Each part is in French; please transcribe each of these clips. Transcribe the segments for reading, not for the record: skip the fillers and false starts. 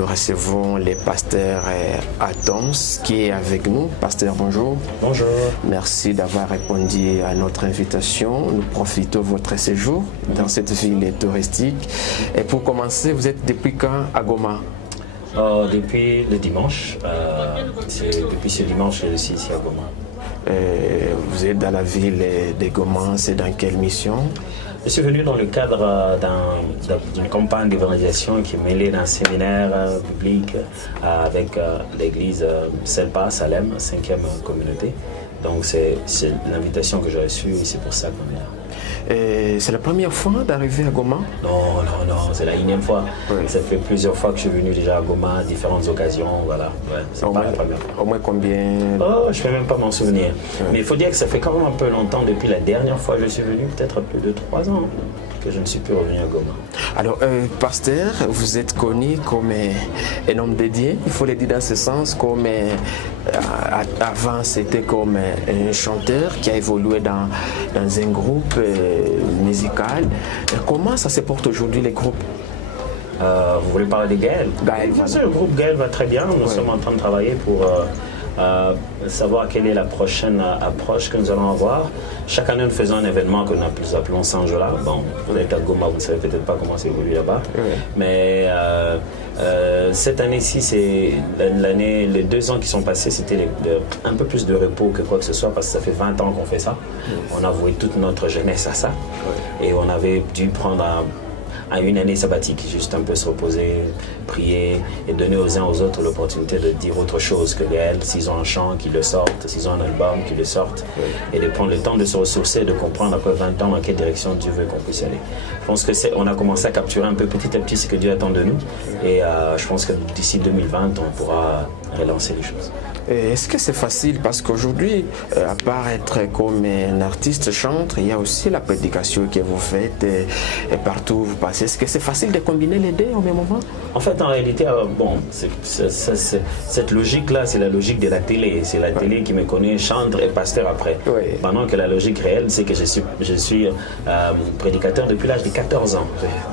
nous recevons le pasteur Adams qui est avec nous. Pasteur, bonjour. Bonjour. Merci d'avoir répondu à notre invitation. Nous profitons de votre séjour dans cette ville touristique. Et pour commencer, vous êtes depuis quand à Goma? Depuis le dimanche. Depuis ce dimanche, je suis ici à Goma. Vous êtes dans la ville de Goma, c'est dans quelle mission? Je suis venu dans le cadre d'une campagne d'évangélisation qui est mêlée d'un séminaire public avec l'église Selpa, Salem, 5e communauté. Donc c'est l'invitation que j'ai reçue et c'est pour ça qu'on est là. C'est la première fois d'arriver à Goma? Non, c'est la 1e fois. Oui. Ça fait plusieurs fois que je suis venu déjà à Goma, à différentes occasions, voilà. Ouais, c'est pas la première fois. Au moins combien? Je ne peux même pas m'en souvenir. Oui. Mais il faut dire que ça fait quand même un peu longtemps depuis la dernière fois que je suis venu, peut-être plus de 3 ans, que je ne suis plus revenu à Goma. Alors, pasteur, vous êtes connu comme un homme dédié, il faut le dire dans ce sens, comme avant c'était comme un chanteur qui a évolué dans un groupe musical. Comment ça se porte aujourd'hui les groupes? Vous voulez parler de Gaël? Bien sûr, le groupe Gaël va très bien. Nous sommes en train de travailler pour savoir quelle est la prochaine approche que nous allons avoir. Chaque année, nous faisons un événement que nous appelons Sanjola. Bon, vous êtes à Goma, vous ne savez peut-être pas comment ça évolue là-bas. Mais cette année-ci, c'est l'année, les 2 ans qui sont passés, c'était un peu plus de repos que quoi que ce soit parce que ça fait 20 ans qu'on fait ça. On a voué toute notre jeunesse à ça. Et on avait dû prendre à une année sabbatique, juste un peu se reposer, prier et donner aux uns aux autres l'opportunité de dire autre chose que Gaël, s'ils ont un chant, qu'ils le sortent, s'ils ont un album, qu'ils le sortent, et de prendre le temps de se ressourcer, de comprendre après 20 ans dans quelle direction Dieu veut qu'on puisse aller. Je pense que on a commencé à capturer un peu petit à petit ce que Dieu attend de nous, et je pense que d'ici 2020, on pourra relancer les choses. Est-ce que c'est facile? Parce qu'aujourd'hui, à part être comme un artiste chanteur, il y a aussi la prédication que vous faites et partout où vous passez. Est-ce que c'est facile de combiner les deux au même moment? En fait, en réalité, cette logique-là, c'est la logique de la télé. C'est la télé qui me connaît chanteur et pasteur après. Pendant que la logique réelle, c'est que je suis prédicateur depuis l'âge de 14 ans.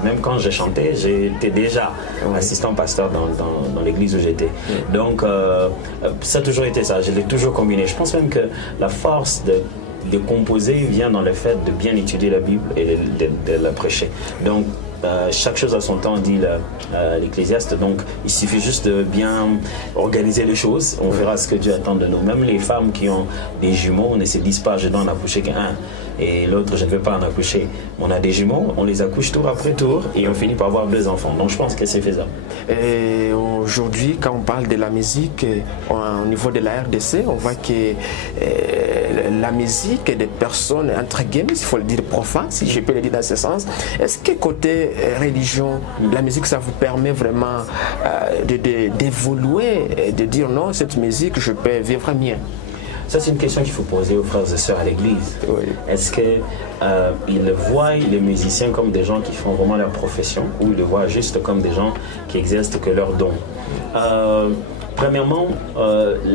Même quand je chantais, j'étais déjà assistant pasteur dans l'église où j'étais. Donc, ça a toujours été ça, je l'ai toujours combiné. Je pense même que la force de composer vient dans le fait de bien étudier la Bible et de la prêcher. Donc, chaque chose à son temps, dit l'Ecclésiaste. Donc, il suffit juste de bien organiser les choses. On verra ce que Dieu attend de nous. Même les femmes qui ont des jumeaux, on ne se disent pas, je dois en accoucher qu'un. Et l'autre, je ne veux pas en accoucher. On a des jumeaux, on les accouche tour après tour et on finit par avoir 2 enfants. Donc, je pense que c'est faisable. Et aujourd'hui, quand on parle de la musique, au niveau de la RDC, on voit que la musique des personnes, entre guillemets, il faut le dire profanes, si je peux le dire dans ce sens, est-ce que côté religion, la musique, ça vous permet vraiment d'évoluer, de dire non, cette musique, je peux vivre mieux? Ça, c'est une question qu'il faut poser aux frères et sœurs à l'église. Est-ce qu'ils voient les musiciens comme des gens qui font vraiment leur profession ou ils le voient juste comme des gens qui exercent que leur don? Premièrement,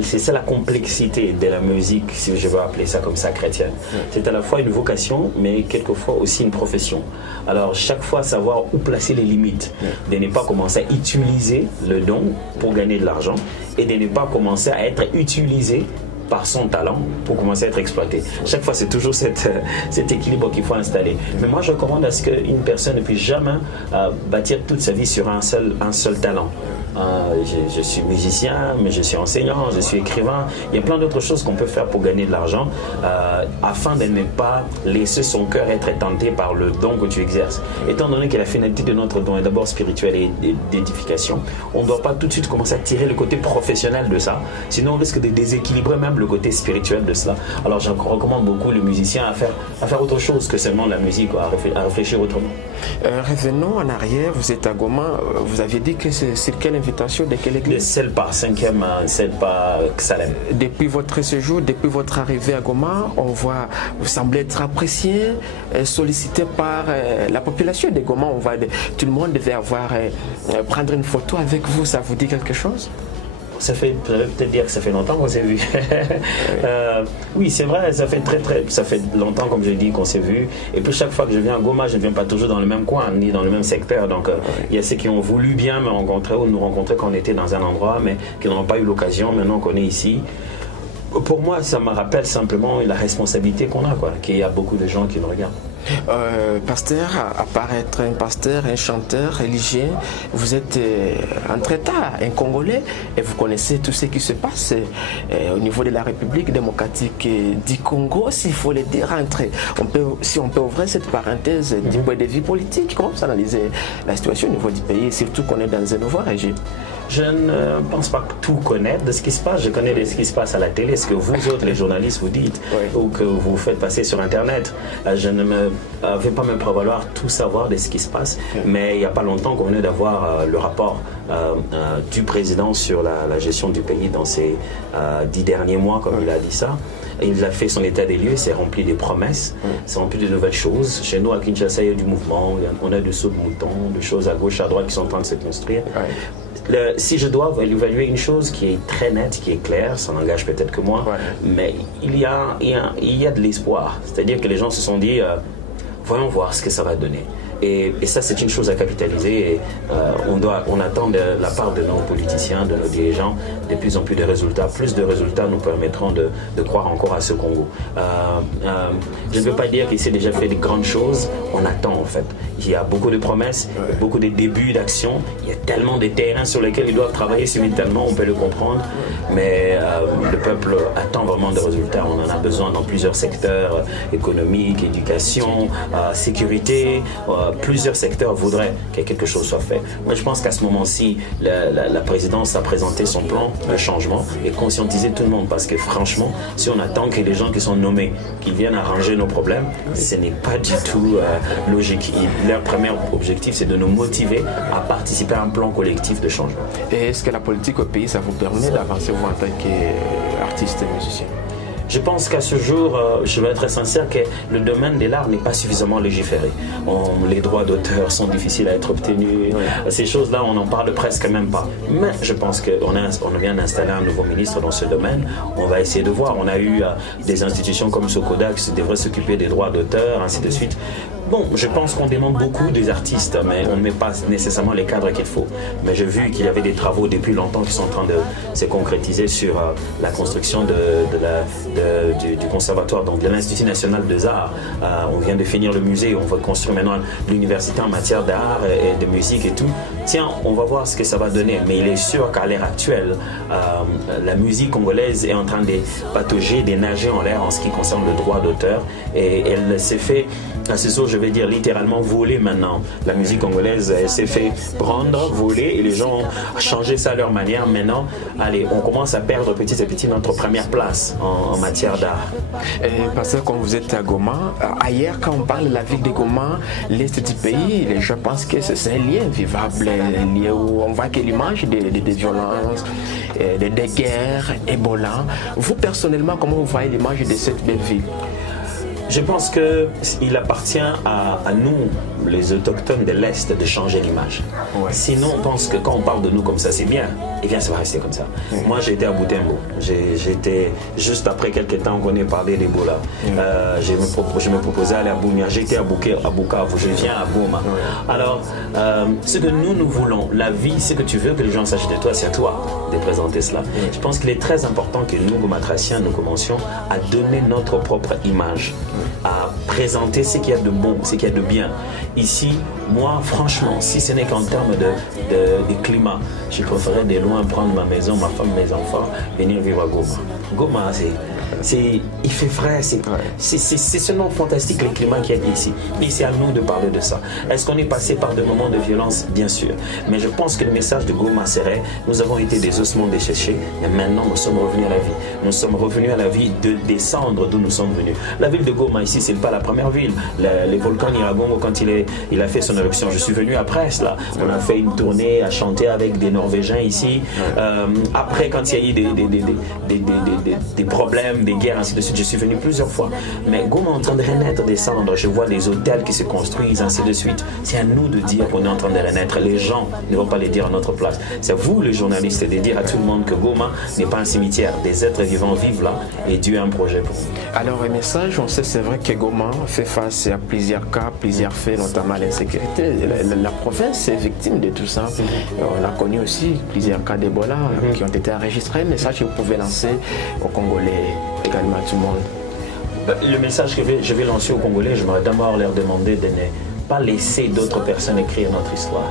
c'est ça la complexité de la musique, si je veux appeler ça comme ça, chrétienne. C'est à la fois une vocation, mais quelquefois aussi une profession. Alors, chaque fois, savoir où placer les limites, de ne pas commencer à utiliser le don pour gagner de l'argent et de ne pas commencer à être utilisé par son talent pour commencer à être exploité. Chaque fois, c'est toujours cet équilibre qu'il faut installer. Mais moi, je recommande à ce qu'une personne ne puisse jamais bâtir toute sa vie sur un seul talent. Je suis musicien, mais je suis enseignant, je suis écrivain. Il y a plein d'autres choses qu'on peut faire pour gagner de l'argent afin de ne pas laisser son cœur être tenté par le don que tu exerces. Étant donné que la finalité de notre don est d'abord spirituelle et d'édification, on ne doit pas tout de suite commencer à tirer le côté professionnel de ça, sinon on risque de déséquilibrer même le côté spirituel de cela. Alors je recommande beaucoup les musiciens à faire autre chose que seulement la musique, à réfléchir autrement. Revenons en arrière, vous êtes à Goma, vous aviez dit que c'est sur quelle invitation, de quelle église? De Selpa, 5e Selpa Salem. Depuis votre séjour, depuis votre arrivée à Goma, on voit, vous semblez être apprécié, sollicité par la population de Goma. Tout le monde devait prendre une photo avec vous, ça vous dit quelque chose? ça veut peut-être dire que ça fait longtemps qu'on s'est vu. Oui, c'est vrai, ça fait longtemps, comme je dis, qu'on s'est vu. Et puis chaque fois que je viens à Goma, je ne viens pas toujours dans le même coin, ni dans le même secteur. Donc il y a ceux qui ont voulu bien me rencontrer ou nous rencontrer quand on était dans un endroit, mais qui n'ont pas eu l'occasion. Maintenant qu'on est ici. Pour moi, ça me rappelle simplement la responsabilité qu'on a, qu'il y a beaucoup de gens qui nous regardent. Pasteur, à part être un pasteur, un chanteur religieux, vous êtes un traiteur, un Congolais, et vous connaissez tout ce qui se passe au niveau de la République démocratique du Congo, s'il faut le dire, si on peut ouvrir cette parenthèse du point de vue politique, comment vous analysez la situation au niveau du pays, surtout qu'on est dans un nouveau régime? Je ne pense pas tout connaître de ce qui se passe. Je connais de ce qui se passe à la télé, ce que vous autres, les journalistes, vous dites ou que vous faites passer sur Internet. Je ne vais pas me prévaloir tout savoir de ce qui se passe, mais il n'y a pas longtemps qu'on venait d'avoir le rapport du président sur la gestion du pays dans ces 10 derniers mois, comme il a dit ça. Il a fait son état des lieux, s'est rempli des promesses, s'est rempli de nouvelles choses. Chez nous, à Kinshasa, il y a du mouvement, on a des sauts de moutons, des choses à gauche, à droite qui sont en train de se construire. Si je dois évaluer une chose qui est très nette, qui est claire, ça n'engage peut-être que moi, mais il y a de l'espoir. C'est-à-dire que les gens se sont dit, voyons voir ce que ça va donner. Et ça, c'est une chose à capitaliser. Et, on attend de la part de nos politiciens, de nos dirigeants, de plus en plus de résultats. Plus de résultats nous permettront de croire encore à ce Congo. Je ne veux pas dire qu'il s'est déjà fait de grandes choses. On attend, en fait. Il y a beaucoup de promesses, beaucoup de débuts d'action. Il y a tellement de terrains sur lesquels ils doivent travailler simultanément, on peut le comprendre. Mais le peuple attend vraiment des résultats. On en a besoin dans plusieurs secteurs, économique, éducation, sécurité. Plusieurs secteurs voudraient que quelque chose soit fait. Moi, je pense qu'à ce moment-ci, la présidence a présenté son plan de changement et conscientiser tout le monde. Parce que franchement, si on attend que les gens qui sont nommés, qu'ils viennent arranger nos problèmes, ce n'est pas du tout logique. Leur premier objectif, c'est de nous motiver à participer à un plan collectif de changement. Et est-ce que la politique au pays, ça vous permet d'avancer, vous, en tant qu'artiste et musicien? Je pense qu'à ce jour, je vais être très sincère, que le domaine de l'art n'est pas suffisamment légiféré. Les droits d'auteur sont difficiles à être obtenus. Ces choses-là, on n'en parle presque même pas. Mais je pense qu'on vient d'installer un nouveau ministre dans ce domaine. On va essayer de voir. On a eu des institutions comme Sokoda qui devraient s'occuper des droits d'auteur, ainsi de suite. Bon, je pense qu'on demande beaucoup des artistes, mais on ne met pas nécessairement les cadres qu'il faut. Mais j'ai vu qu'il y avait des travaux depuis longtemps qui sont en train de se concrétiser sur la construction du conservatoire, donc de l'Institut national des arts. On vient de finir le musée, on va construire maintenant l'université en matière d'art et de musique et tout. Tiens, on va voir ce que ça va donner. Mais il est sûr qu'à l'ère actuelle, la musique congolaise est en train de patauger, de nager en l'air en ce qui concerne le droit d'auteur. Et elle s'est fait, à ce jour, je vais dire littéralement voler maintenant. La musique congolaise, elle s'est fait prendre, voler, et les gens ont changé ça à leur manière. Maintenant, allez, on commence à perdre petit à petit notre première place en matière d'art. Parce que quand vous êtes à Goma, ailleurs, quand on parle de la ville de Goma, l'est du pays, les gens pensent que c'est un lien vivable, un lien où on voit que l'image des violences, des guerres, Ebola. Vous, personnellement, comment vous voyez l'image de cette belle ville? Je pense qu'il appartient à nous, les autochtones de l'Est, de changer l'image. Sinon, on pense que quand on parle de nous comme ça, c'est bien. Eh bien, ça va rester comme ça. Moi, j'étais à Butembo. J'étais, juste après quelques temps qu'on ait parlé d'Ebola, je me proposais d'aller à Boumia. J'étais à Bukavu. Je viens à Goma. Alors, ce que nous voulons, la vie, ce que tu veux que les gens sachent de toi, c'est à toi de présenter cela. Je pense qu'il est très important que nous, Gomatraciens, nous commencions à donner notre propre image, à présenter ce qu'il y a de bon, ce qu'il y a de bien. Ici, moi, franchement, si ce n'est qu'en termes de climat, je préférerais de loin prendre ma maison, ma femme, mes enfants, venir vivre à Goma. Goma, il fait frais, c'est seulement fantastique le climat qu'il y a ici. Mais c'est à nous de parler de ça. Est-ce qu'on est passé par des moments de violence? Bien sûr. Mais je pense que le message de Goma serait, nous avons été des ossements desséchés, et maintenant nous sommes revenus à la vie. Nous sommes revenus à la vie de descendre d'où nous sommes venus. La ville de Goma ici, c'est pas la première ville. Les volcans Nyiragongo, quand il a fait son éruption, je suis venu après cela. On a fait une tournée à chanter avec des Norvégiens ici. Après, quand il y a eu des problèmes problèmes, des guerres, ainsi de suite. Je suis venu plusieurs fois. Mais Goma est en train de renaître des cendres. Je vois des hôtels qui se construisent, ainsi de suite. C'est à nous de dire qu'on est en train de renaître. Les gens ne vont pas les dire à notre place. C'est à vous, les journalistes, de dire à tout le monde que Goma n'est pas un cimetière. Des êtres vivants vivent là et Dieu a un projet pour vous. Alors, un message, on sait, c'est vrai que Goma fait face à plusieurs cas, plusieurs faits, notamment l'insécurité. La province est victime de tout ça. On a connu aussi plusieurs cas d'Ebola qui ont été enregistrés. Un message que vous pouvez lancer aux Congolais, également à tout le monde. Le message que je vais lancer aux Congolais, j'aimerais d'abord leur demander de ne pas laisser d'autres personnes écrire notre histoire.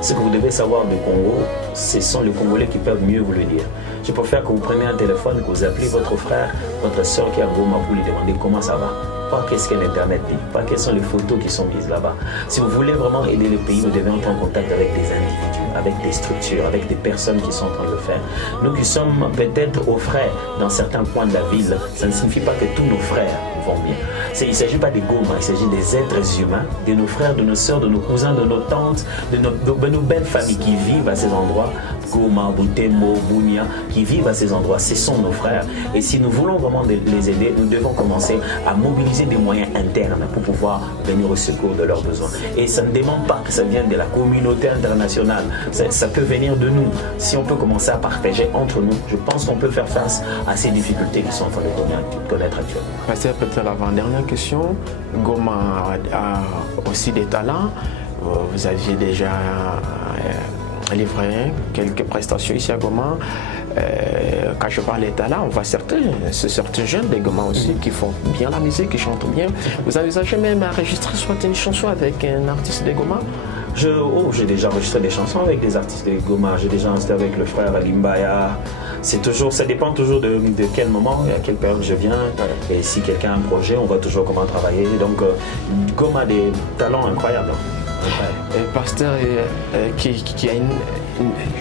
Ce que vous devez savoir du Congo, ce sont les Congolais qui peuvent mieux vous le dire. Je préfère que vous preniez un téléphone, que vous appelez votre frère, votre soeur qui est à Goma pour lui demander comment ça va. Pas qu'est-ce que l'Internet dit, pas quelles sont les photos qui sont mises là-bas. Si vous voulez vraiment aider le pays, vous devez entrer en contact avec des individus, avec des structures, avec des personnes qui sont en train de le faire. Nous qui sommes peut-être aux frais dans certains coins de la ville, ça ne signifie pas que tous nos frères vont bien. Il ne s'agit pas des Goma, il s'agit des êtres humains, de nos frères, de nos soeurs, de nos cousins, de nos tantes, de nos belles familles qui vivent à ces endroits, Goma, Butembo, Bunia, qui vivent à ces endroits. Ce sont nos frères. Et si nous voulons vraiment les aider, nous devons commencer à mobiliser des moyens internes pour pouvoir venir au secours de leurs besoins. Et ça ne demande pas que ça vienne de la communauté internationale. Ça peut venir de nous. Si on peut commencer à partager entre nous, je pense qu'on peut faire face à ces difficultés qui sont en train de connaître actuellement. C'est peut-être l'avant-dernière question. Goma a aussi des talents. Vous aviez déjà livré quelques prestations ici à Goma. Quand je parle des talents, on voit certains jeunes de Goma aussi qui font bien la musique, qui chantent bien. Vous envisagez même enregistrer soit une chanson avec un artiste de Goma? J'ai déjà enregistré des chansons avec des artistes de Goma. J'ai déjà enregistré avec le frère Alimbaya. Ça dépend toujours de quel moment et à quelle période je viens. Et si quelqu'un a un projet, on voit toujours comment travailler. Donc, Goma a des talents incroyables. Pasteur qui a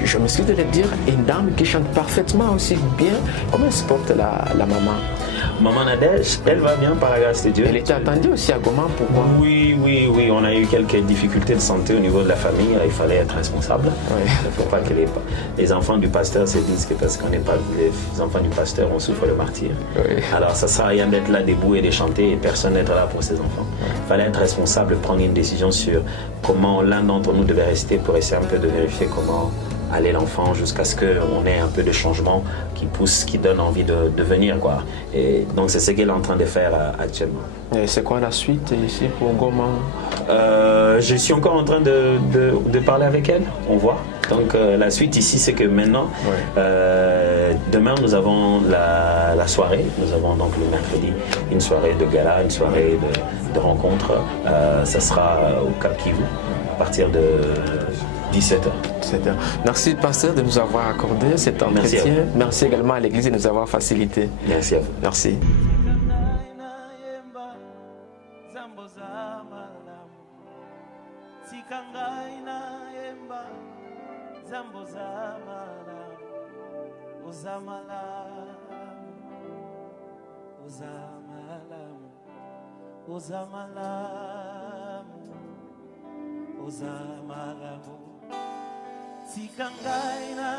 je me suis de le dire, une dame qui chante parfaitement aussi bien. Comment se porte la maman? Maman Nadège, elle va bien par la grâce de Dieu. Elle était attendue aussi à Goma, pourquoi? Oui, on a eu quelques difficultés de santé au niveau de la famille, il fallait être responsable. Oui. Il ne faut pas que les enfants du pasteur se disent que parce qu'on n'est pas les enfants du pasteur, on souffre le martyr. Oui. Alors ça ne sert à rien d'être là debout et de chanter et personne n'être là pour ses enfants. Il fallait être responsable, prendre une décision sur comment l'un d'entre nous devait rester pour essayer un peu de vérifier comment aller l'enfant jusqu'à ce qu'on ait un peu de changement qui pousse, qui donne envie de venir, quoi. Et donc c'est ce qu'elle est en train de faire actuellement. Et c'est quoi la suite ici pour Goma? Je suis encore en train de parler avec elle, on voit. Donc la suite ici, c'est que maintenant, demain nous avons la soirée, nous avons donc le mercredi une soirée de gala, une soirée de rencontre. Ça sera au Cap Kivu à partir de 17h. Merci pasteur de nous avoir accordé cet entretien. Merci également à l'église de nous avoir facilité. Merci à vous. Merci. Sikangai na